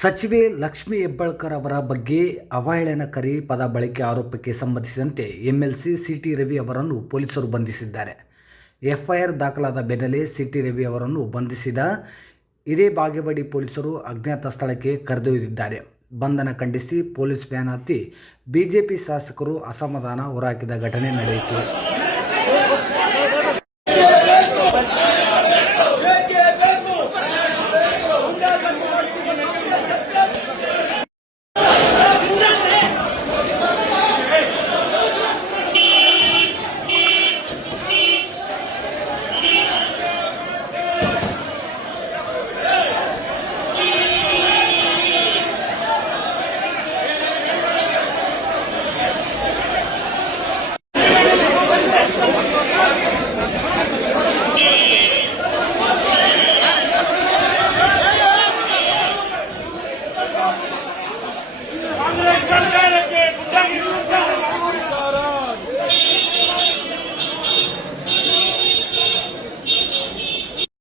ಸಚಿವೆ ಲಕ್ಷ್ಮಿ ಹೆಬ್ಬಾಳ್ಕರ್ ಅವರ ಬಗ್ಗೆ ಅವಹೇಳನಕಾರಿ ಪದ ಬಳಕೆ ಆರೋಪಕ್ಕೆ ಸಂಬಂಧಿಸಿದಂತೆ ಎಂಎಲ್ಸಿ ಸಿಟಿ ರವಿ ಅವರನ್ನು ಪೊಲೀಸರು ಬಂಧಿಸಿದ್ದಾರೆ. ಎಫ್ಐಆರ್ ದಾಖಲಾದ ಬೆನ್ನಲ್ಲೇ ಸಿ ಟಿ ರವಿ ಅವರನ್ನು ಬಂಧಿಸಿದ ಹಿರೇಬಾಗೇವಾಡಿ ಪೊಲೀಸರು ಅಜ್ಞಾತ ಸ್ಥಳಕ್ಕೆ ಕರೆದೊಯ್ದಿದ್ದಾರೆ. ಬಂಧನ ಖಂಡಿಸಿ ಪೊಲೀಸ್ ವ್ಯಾನ್ ಹತ್ತಿ ಬಿಜೆಪಿ ಶಾಸಕರು ಅಸಮಾಧಾನ ಹೊರಹಾಕಿದ ಘಟನೆ ನಡೆಯಿತು.